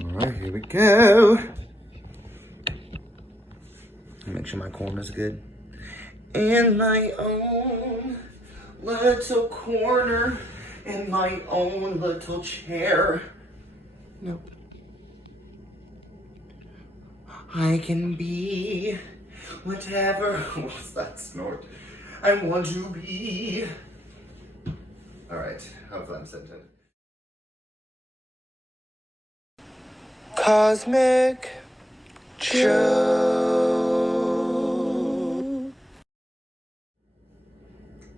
Alright, here we go. Make sure my corner's good. In my own little corner, in my own little chair. Nope. I can be whatever. What's that snort? I want to be. Alright, hopefully I'm scented. Cosmic Joe.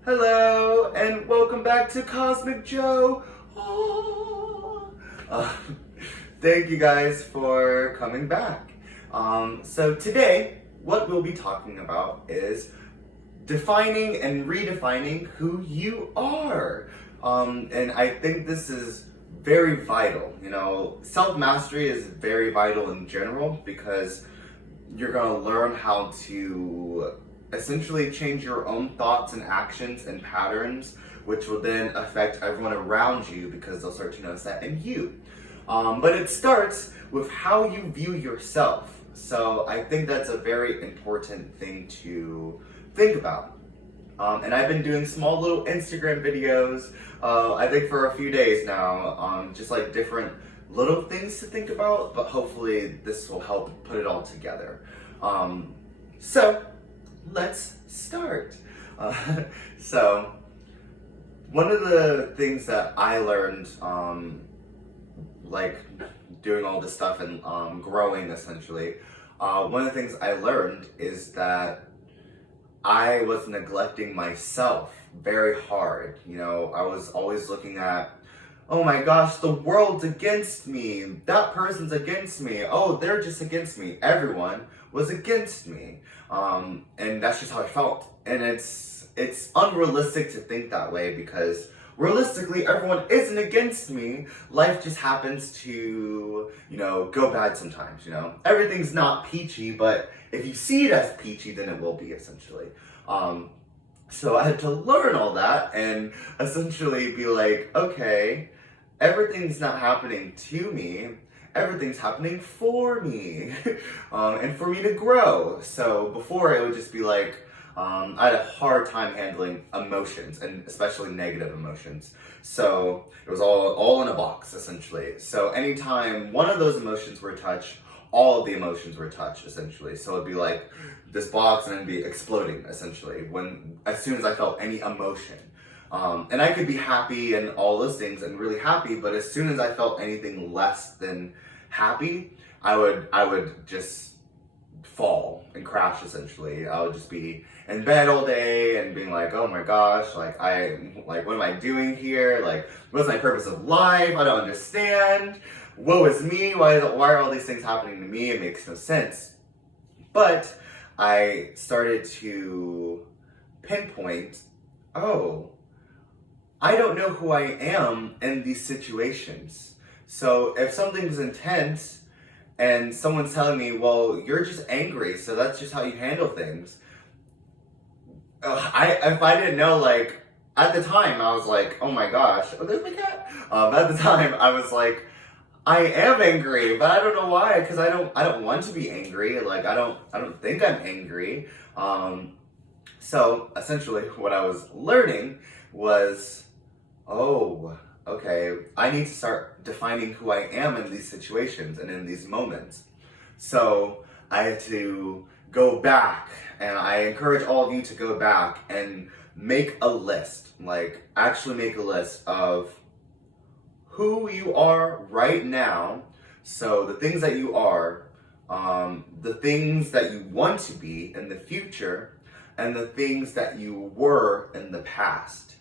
Hello, and welcome back to Cosmic Joe. Oh. Thank you guys for coming back. So today, what we'll be talking about is defining and redefining who you are. And I think this is very vital. You know, self-mastery is very vital in general because you're going to learn how to essentially change your own thoughts and actions and patterns, which will then affect everyone around you because they'll start to notice that in you. But it starts with how you view yourself. So I think that's a very important thing to think about. And I've been doing small little Instagram videos, I think for a few days now, just like different little things to think about, but hopefully this will help put it all together. So let's start. So one of the things that I learned, like doing all this stuff and growing essentially, one of the things I learned is that I was neglecting myself very hard. You know, I was always looking at, oh my gosh, the world's against me. That person's against me. Oh, they're just against me. Everyone was against me. And that's just how I felt. And it's unrealistic to think that way because realistically, everyone isn't against me. Life just happens to, you know, go bad sometimes, you know. Everything's not peachy, but if you see it as peachy, then it will be, essentially. So I had to learn all that and essentially be like, okay, everything's not happening to me. Everything's happening for me and for me to grow. So before it would just be like, I had a hard time handling emotions and especially negative emotions. So it was all in a box essentially. So anytime one of those emotions were touched, all of the emotions were touched essentially. So it'd be like this box and it'd be exploding essentially as soon as I felt any emotion. And I could be happy and all those things and really happy, but as soon as I felt anything less than happy, I would just fall and crash essentially. I would just be in bed all day and being like, oh my gosh, what am I doing here? Like, what's my purpose of life? I don't understand. Woe is me. Why are all these things happening to me? It makes no sense. But I started to pinpoint, oh, I don't know who I am in these situations. So if something's intense and someone's telling me, well, you're just angry, so that's just how you handle things. If I didn't know, like, at the time, I was like, oh my gosh, oh, there's my cat. At the time, I was like, I am angry, but I don't know why, because I don't want to be angry. Like, I don't think I'm angry. So essentially, what I was learning was, oh, okay, I need to start defining who I am in these situations and in these moments. So I had to go back, and I encourage all of you to go back and make a list, like actually make a list of who you are right now. So the things that you are, the things that you want to be in the future, and the things that you were in the past.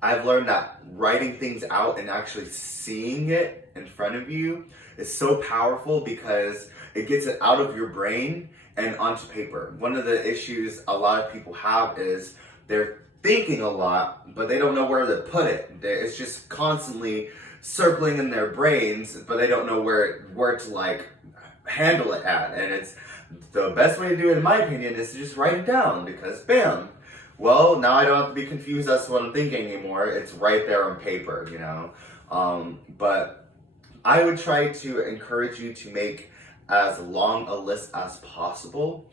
I've learned that writing things out and actually seeing it in front of you is so powerful because it gets it out of your brain and onto paper. One of the issues a lot of people have is they're thinking a lot, but they don't know where to put it. It's just constantly circling in their brains, but they don't know where to like handle it at. And it's the best way to do it, in my opinion, is to just write it down because bam. Well, now I don't have to be confused as to what I'm thinking anymore. It's right there on paper, you know. But I would try to encourage you to make as long a list as possible.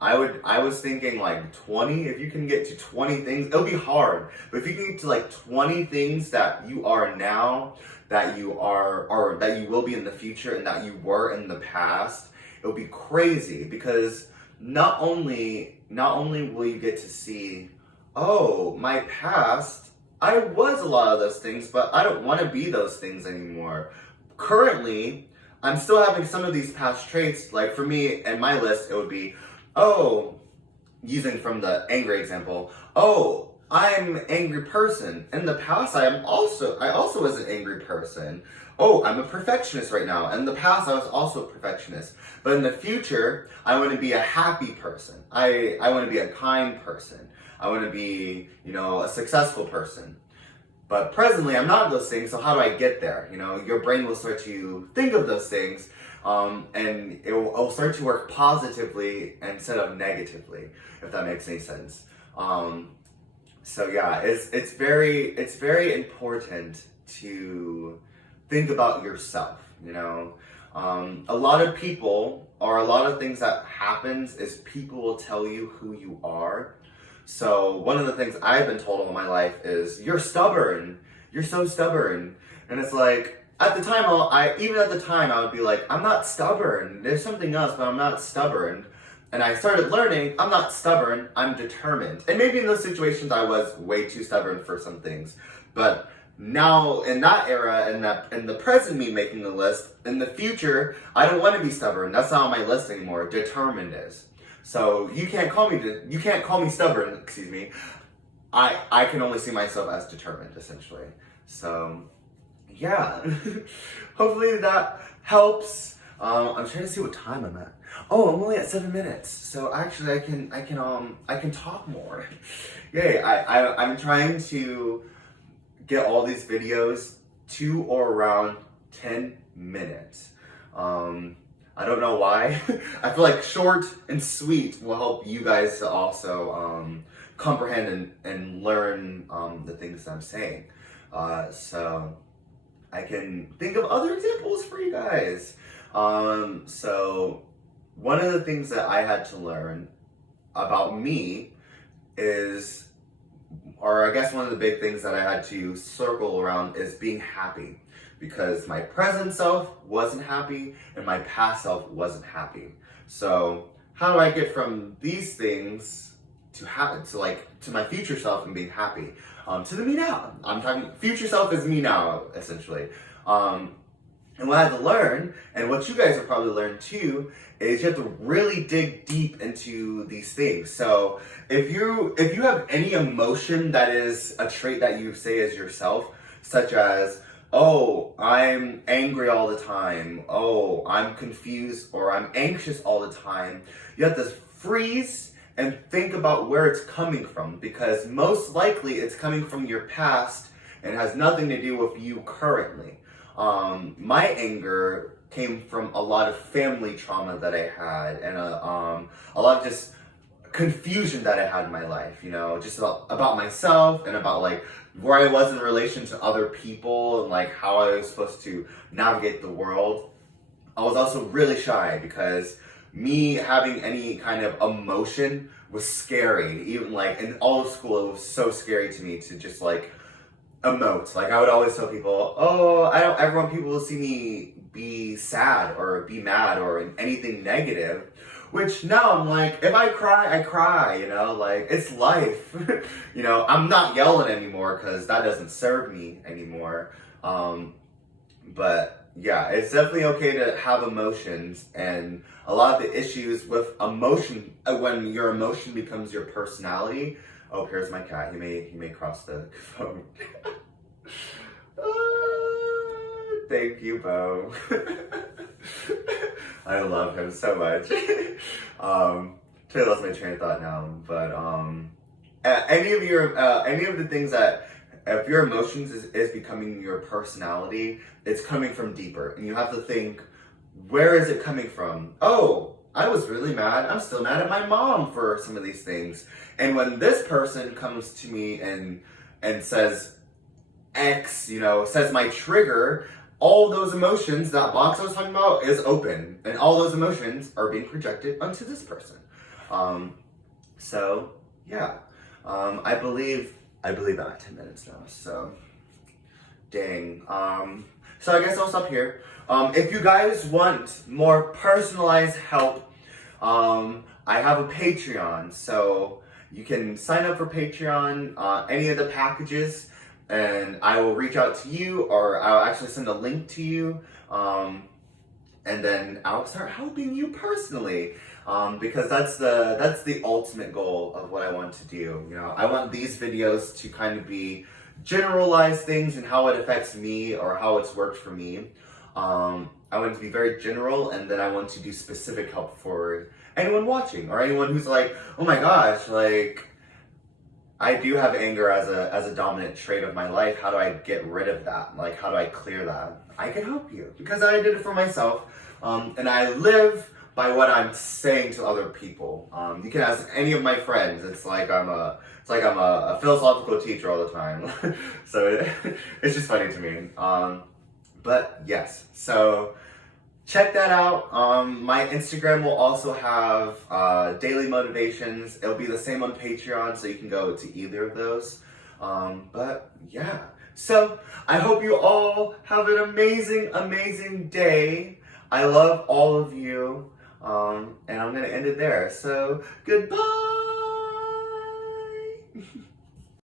I was thinking like 20. If you can get to 20 things, it'll be hard. But if you can get to like 20 things that you are now, that you are, or that you will be in the future, and that you were in the past, it'll be crazy, because not only will you get to see, oh, my past, I was a lot of those things, but I don't want to be those things anymore. Currently, I'm still having some of these past traits. Like for me, in my list, it would be, oh, using from the angry example, oh, I'm an angry person. In the past, I also was an angry person. Oh, I'm a perfectionist right now. In the past, I was also a perfectionist. But in the future, I want to be a happy person. I want to be a kind person. I want to be, a successful person. But presently, I'm not those things, so how do I get there? Your brain will start to think of those things, and it'll start to work positively instead of negatively, if that makes any sense. So yeah, it's very important to think about yourself. A lot of people, or a lot of things that happens, is people will tell you who you are. So one of the things I've been told all my life is, you're stubborn. You're so stubborn. And it's like, at the time, I would be like, I'm not stubborn. There's something else, but I'm not stubborn. And I started learning, I'm not stubborn, I'm determined. And maybe in those situations I was way too stubborn for some things. But now, in that era, in the present me making the list, in the future, I don't want to be stubborn. That's not on my list anymore. Determined is. So you can't call me stubborn, excuse me. I can only see myself as determined, essentially. So yeah. Hopefully that helps. I'm trying to see what time I'm at. Oh, I'm only at 7 minutes. So actually I can talk more. Yay, I'm trying to get all these videos to or around 10 minutes. I don't know why. I feel like short and sweet will help you guys to also comprehend and learn the things I'm saying. So I can think of other examples for you guys. So one of the things that I had to learn about me is, or I guess one of the big things that I had to circle around, is being happy. Because my present self wasn't happy and my past self wasn't happy. So how do I get from these things to my future self and being happy? To the me now. I'm talking future self is me now, essentially. And what I had to learn, and what you guys have probably learned too, is you have to really dig deep into these things. So if you have any emotion that is a trait that you say as yourself, such as, oh, I'm angry all the time, oh, I'm confused, or I'm anxious all the time, you have to freeze and think about where it's coming from, because most likely it's coming from your past and has nothing to do with you currently. My anger came from a lot of family trauma that I had, and a lot of just confusion that I had in my life, just about myself, and about like where I was in relation to other people, and like how I was supposed to navigate the world. I was also really shy, because me having any kind of emotion was scary. Even like in all of school, it was so scary to me to just like emote. Like I would always tell people, oh, I don't ever want people to see me be sad or be mad or anything negative. Which now I'm like, if I cry, I cry, like it's life. I'm not yelling anymore because that doesn't serve me anymore. But yeah, it's definitely okay to have emotions, and a lot of the issues with emotion, when your emotion becomes your personality. Oh, here's my cat. He may cross the phone. Thank you, Bo. I love him so much. Totally lost my train of thought now, but any of the things that, if your emotions is becoming your personality, it's coming from deeper, and you have to think, where is it coming from? Oh, I was really mad. I'm still mad at my mom for some of these things. And when this person comes to me and says X, says my trigger, all those emotions, that box I was talking about is open, and all those emotions are being projected onto this person. So yeah, I believe I'm at 10 minutes now, so dang. So I guess I'll stop here. If you guys want more personalized help, I have a Patreon, so you can sign up for Patreon, any of the packages, and I will reach out to you, or I'll actually send a link to you, and then I'll start helping you personally, because that's the ultimate goal of what I want to do. You know, I want these videos to kind of be generalized things and how it affects me or how it's worked for me. I want it to be very general, and then I want to do specific help for anyone watching or anyone who's like, oh my gosh, like, I do have anger as a dominant trait of my life. How do I get rid of that? Like, how do I clear that? I can help you because I did it for myself, and I live by what I'm saying to other people. You can ask any of my friends. It's like I'm a philosophical teacher all the time. So it's just funny to me. But yes, so check that out. My Instagram will also have daily motivations. It'll be the same on Patreon, so you can go to either of those. But yeah, so I hope you all have an amazing, amazing day. I love all of you. And I'm gonna end it there. So goodbye.